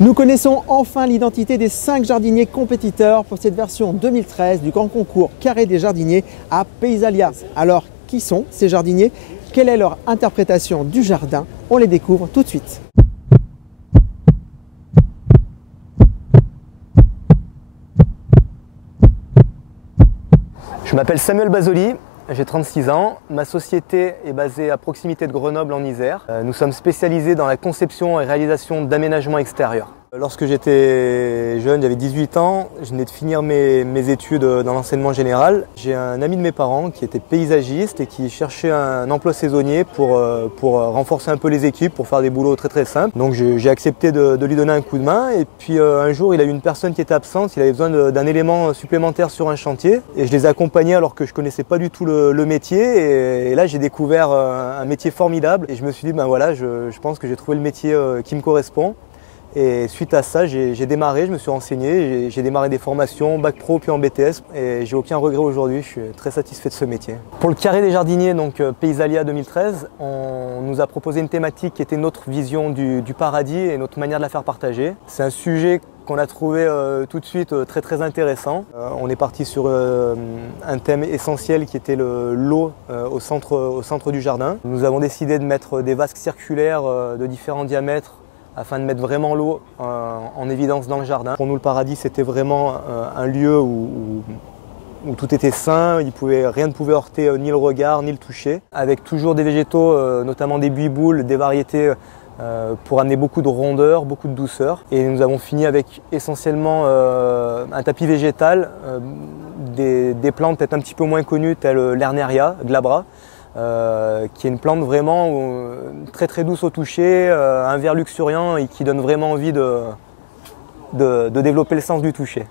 Nous connaissons enfin l'identité des 5 jardiniers compétiteurs pour cette version 2013 du grand concours Carré des jardiniers à Paysalia. Alors, qui sont ces jardiniers? Quelle est leur interprétation du jardin? On les découvre tout de suite. Je m'appelle Samuel Basoli, j'ai 36 ans. Ma société est basée à proximité de Grenoble en Isère. Nous sommes spécialisés dans la conception et réalisation d'aménagements extérieurs. Lorsque j'étais jeune, j'avais 18 ans, je venais de finir mes études dans l'enseignement général. J'ai un ami de mes parents qui était paysagiste et qui cherchait un emploi saisonnier pour renforcer un peu les équipes, pour faire des boulots très simples. Donc j'ai accepté de lui donner un coup de main et puis un jour il a eu une personne qui était absente, il avait besoin d'un élément supplémentaire sur un chantier et je les ai accompagnés alors que je connaissais pas du tout le métier et là j'ai découvert un métier formidable et je me suis dit ben voilà, je pense que j'ai trouvé le métier qui me correspond. Et suite à ça, j'ai démarré, je me suis renseigné, j'ai démarré des formations, bac pro puis en BTS et j'ai aucun regret aujourd'hui, je suis très satisfait de ce métier. Pour le Carré des jardiniers, donc Paysalia 2013, on nous a proposé une thématique qui était notre vision du paradis et notre manière de la faire partager. C'est un sujet qu'on a trouvé tout de suite très intéressant. On est parti sur un thème essentiel qui était l'eau au centre du jardin. Nous avons décidé de mettre des vasques circulaires de différents diamètres afin de mettre vraiment l'eau en évidence dans le jardin. Pour nous, le paradis, c'était vraiment un lieu où tout était sain, rien ne pouvait heurter ni le regard, ni le toucher. Avec toujours des végétaux, notamment des buis-boules, des variétés pour amener beaucoup de rondeur, beaucoup de douceur. Et nous avons fini avec essentiellement un tapis végétal, des plantes peut-être un petit peu moins connues, telles l'Erneria glabra, qui est une plante vraiment très douce au toucher, un vert luxuriant et qui donne vraiment envie de développer le sens du toucher.